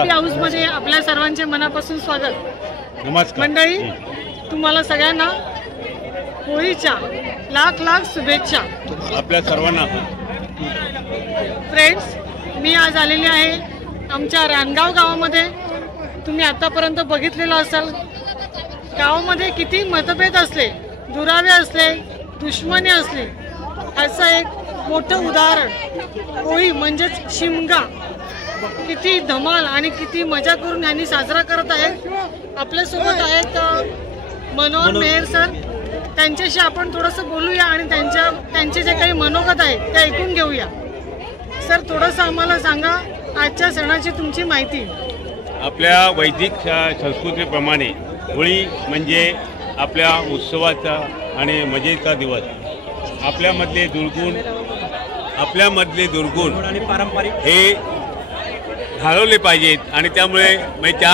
Happy house मध्ये आपल्या सर्वांचे मनापासून स्वागत। नमस्कार मंडळी, तुम्हाला सगळ्यांना होळीच्या लाख लाख शुभेच्छा आपल्या सर्वांना। फ्रेंड्स, मी आज आलेली आहे आमच्या रानगाव गावामध्ये। तुम्ही आतापर्यंत बघितलेलं असेल, गावामध्ये किती मतभेद असले, दुरावे असले, दुश्मनी असली, असं एक मोठं उदाहरण होळी म्हणजेच शिमगा किती धमाल आणि किती मजा करून यांनी साजरा करत आहे। आपल्यासोबत आहेत मनोहर मेहर सर, त्यांच्याशी आपण थोडंसं बोलूया आणि त्यांचे जे काही मनोगत आहे ते ऐकून घेऊया। सर, थोडंसं आम्हाला सांगा आजच्या सणाची तुमची माहिती। आपल्या वैदिक संस्कृतीप्रमाणे होळी म्हणजे आपल्या उत्सवाचा आणि मजेचा दिवस। आपल्यामधले दुर्गुण आणि पारंपरिक हे घालवले पाहिजेत आणि त्यामुळे त्या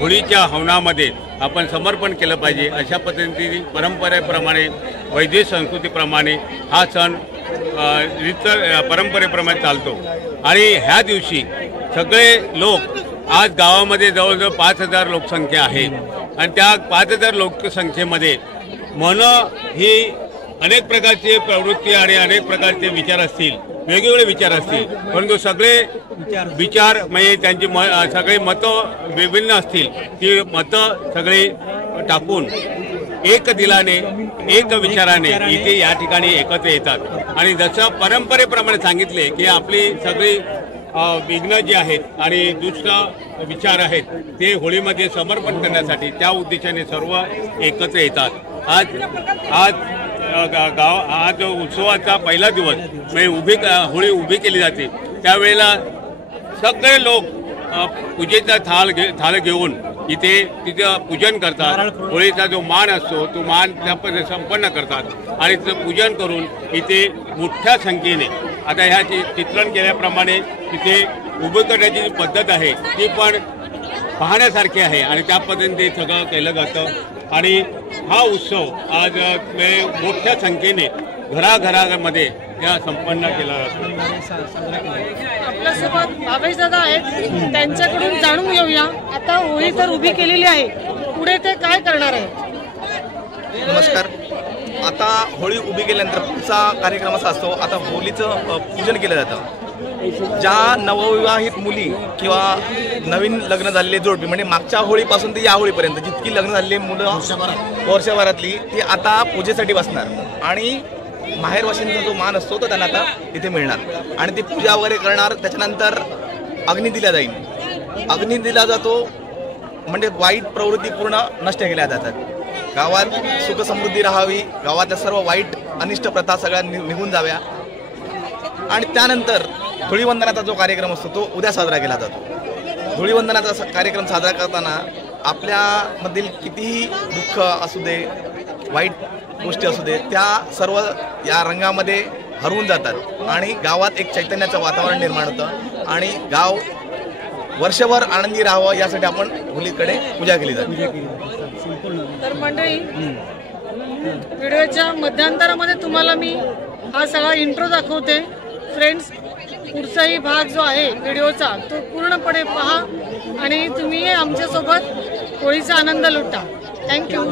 होळीच्या हवनामध्ये आपण समर्पण केलं पाहिजे। अशा पद्धतीने परंपरेप्रमाणे वैदिक संस्कृतीप्रमाणे हा सण परंपरेप्रमाणे चालतो। आणि ह्या दिवशी सगळे लोक, आज गावामध्ये जवळजवळ 5000 लोकसंख्या आहे आणि त्या 5000 लोकसंख्येमध्ये मन ही अनेक प्रकारचे प्रवृत्ती आणि अनेक प्रकारचे विचार असतील, वेगवेगळे विचार असतील, परंतु सगळे विचार म्हणजे त्यांची सगळे मतं विभिन्न असतील, ती मतं सगळे टाकून एक दिलाने एक विचाराने इथे या ठिकाणी एकत्र येतात। आणि जसं परंपरेप्रमाणे सांगितले की आपली सगळी विघ्न जे आहेत आणि दुष्ट विचार आहेत ते होळीमध्ये समर्पण करण्यासाठी त्या उद्देशाने सर्व एकत्र येतात। आज उत्सवाचा पहिला दिवस म्हणजे होळी उभी केली जाते, त्यावेळेला सगळे लोक पूजेचा थाल घेऊन तिथं पूजन करतात। होळीचा जो मान असतो तो मान त्या संपन्न करतात आणि तिथं पूजन करून इथे मोठ्या संख्येने, आता ह्या चित्रण केल्याप्रमाणे तिथे उभं करण्याची जी पद्धत आहे ती पण पाहण्यासारखी आहे आणि त्या पद्धतीने ते सगळं केलं जातं। आणि हा उत्सव आज मोठ्या संख्येने घराघरामध्ये या संपन्न केला जातो। आपल्यासोबत भावेश दादा आहेत, त्यांच्याकडून जाणून घेऊया। आता होळी तर उभी केलेली आहे, पुढे ते काय करणार आहे? नमस्कार। आता होळी उभी केल्यानंतर पुढचा कार्यक्रम असा असतो, आता होळीचं पूजन केलं जातं। ज्या नवविवाहित मुली किंवा नवीन लग्न झालेले जोडपी, म्हणजे मागच्या होळीपासून ते या होळीपर्यंत जितकी लग्न झालेली मुलं वर्षभरातली, ती आता पूजेसाठी बसणार आणि माहेरवाशींचा जो मान असतो तो त्यांना आता तिथे मिळणार आणि ती पूजा वगैरे करणार। त्याच्यानंतर अग्नी दिला जाईल। अग्नी दिला जातो म्हणजे वाईट प्रवृत्ती पूर्ण नष्ट केल्या जातात। गावात सुखसमृद्धी राहावी, गावातल्या सर्व वाईट अनिष्ट प्रथा सगळ्या निघून जाव्या। आणि त्यानंतर धुळीवंदनाचा जो कार्यक्रम असतो तो उद्या साजरा केला जातो। धुळीवंदनाचा कार्यक्रम साजरा करताना आपल्यामधील कितीही दुःख असू दे, वाईट गोष्टी असू दे, त्या सर्व या रंगामध्ये हरवून जातात आणि गावात एक चैतन्याचं वातावरण निर्माण होतं आणि गाव वर्षभर आनंदी राहावं यासाठी आपण होळीकडे पूजा केली जाते। तर मंडळी, व्हिडिओच्या मध्यांतरामध्ये तुम्हाला मी हा सगळा इंट्रो दाखवते। फ्रेंड्स, पुढचाही भाग जो आहे व्हिडिओचा तो पूर्णपणे पहा आणि तुम्ही आमच्यासोबत होळीचा आनंद लुटा। थँक्यू।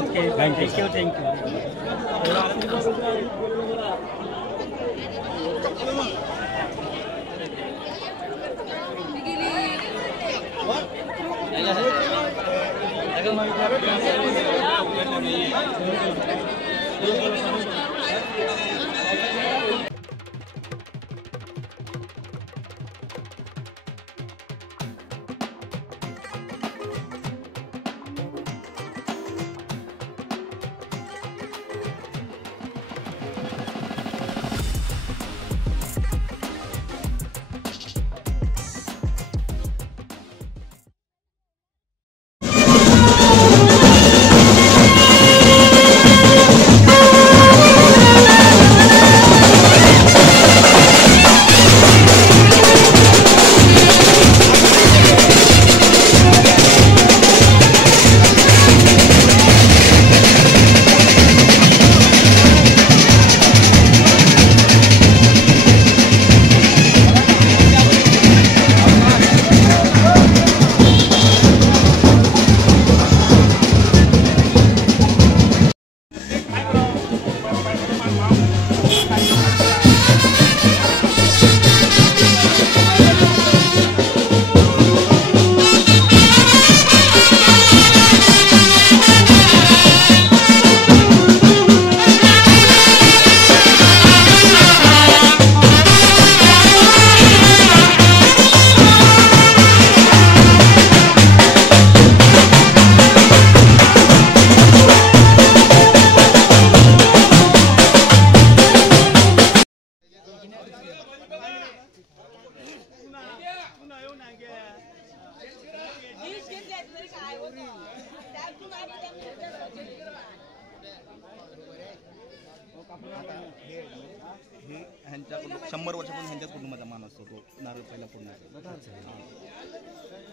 ह्यांच्याकडून 100 वर्षापासून ह्यांच्याच कुटुंबाचा मान असतो तो नारळ पहिला फोडण्याचा.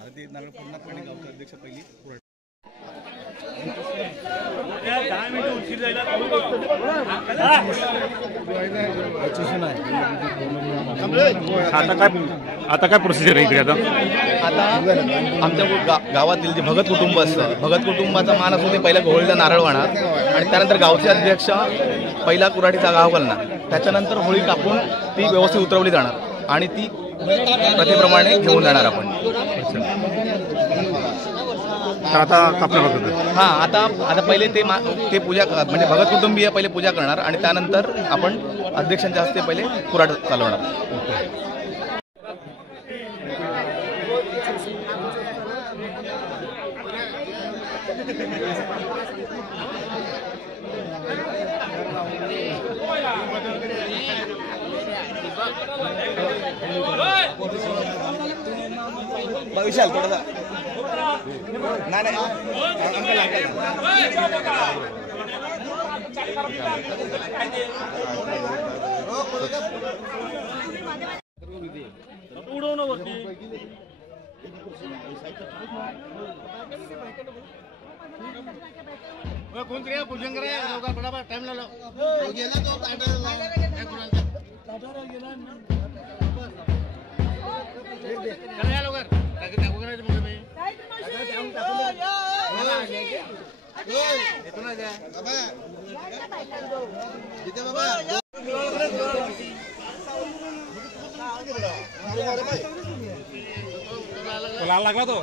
आता ते नारळ फोडण्याप्रमाणे गावचे अध्यक्ष पहिली आता काय प्रोसिजर आहे इकडे? आता आमच्या गावातील जे भगत कुटुंब असतं, भगत कुटुंबाचा मान असतो ते पहिला होळीला नारळ वाहणार आणि त्यानंतर गावचे अध्यक्ष पहिला कुऱ्हाडीचा घाव घालणार. त्याच्यानंतर होळी कापून ती व्यवस्थित उतरवली जाणार आणि ती प्रथेप्रमाणे घेऊन जाणार आपण. आता कापण्या होतात. हां, आता पहिले ते पूजा म्हणजे भगत कुटुंबीय पहिले पूजा करणार आणि त्यानंतर आपण अध्यक्षांच्या हस्ते पहिले कुऱ्हाड चालवणार. विशाल थोडासा नाही कोणतरी पूजन करा बरोबर टाइम लावला लागला तो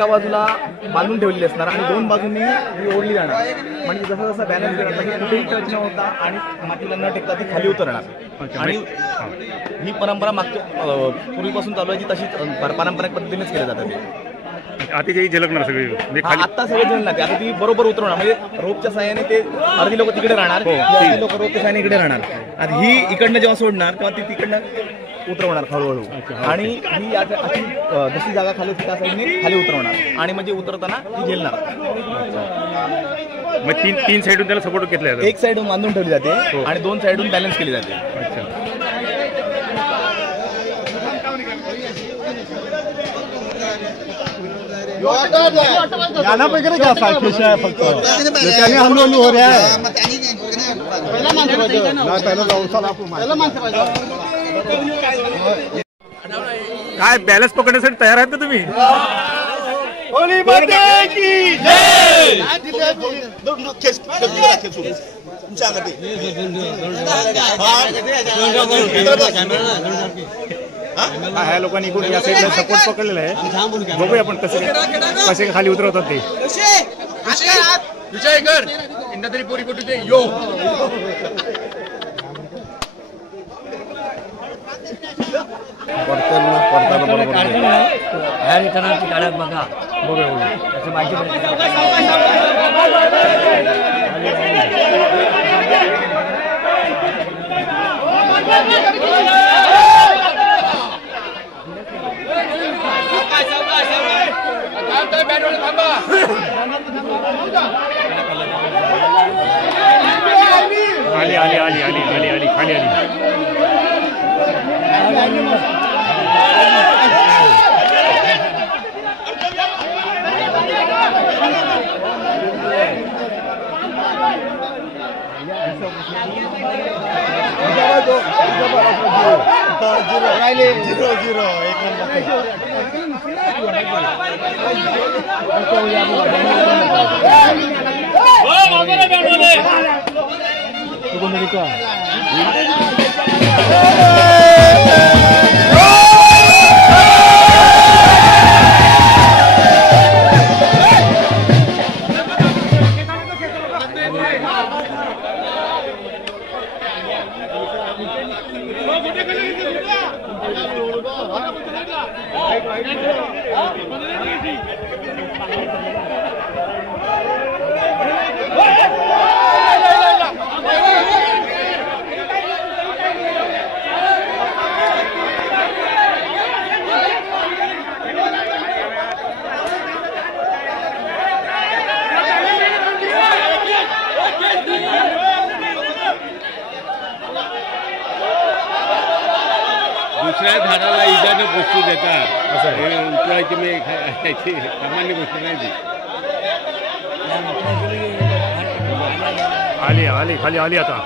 एका बाजूला बांधून ठेवलेली असणार आणि दोन बाजूंनी ही ओढली जाणार. म्हणजे जसं जसं बॅलन्स करणार की कुठेही टच न होता आणि मातीला न टेकता ती खाली उतरणार. आणि ही परंपरा मागच्या पूर्वीपासून चालू आहे, जी तशीच पारंपरिक पद्धतीनेच केली जातात. आता काही झलकणार सगळी आता सगळे जण लागते. आता ती बरोबर उतरवणार, म्हणजे रोपच्या साह्याने ते अर्धी लोक तिकडे राहणार, अर्धी लोक रोपच्या साह्याने इकडे राहणार. आता ही इकडनं जेव्हा सोडणार तेव्हा ती तिकडनं उतरवणार हळूहळू. आणि ही अशी जशी जागा खाली त्या साईडने खाली उतरवणार आणि म्हणजे उतरताना ती झेलणार. मग तीन साईडून त्याला सपोर्ट घेतला जातो. एक साईडून बांधून ठेवली जाते आणि दोन साईडून बॅलन्स केली जाते. गाना वगैरे का सारखेच आहे फक्त त्याने हलू हो रहा है. काय बॅलन्स पकडण्यासाठी तयार आहेत ना तुम्ही? होली माते की जय. ह्या लोकांनी इकडून या साईडला सपोर्ट पकडलेला आहे. बघूया आपण कसे खाली उतरवतात ते. विजय कर इंद्री पुरी कुठे यो काळात बघा त्याचं माहिती आली आली आली आली आली आली खाली आली. दुसऱ्या झाडाला इजाने गोष्टी देतात असं हे उचलायची मी सामान्य गोष्ट नाही ती. आली आली खाली आली आता.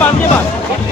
बांध के बांध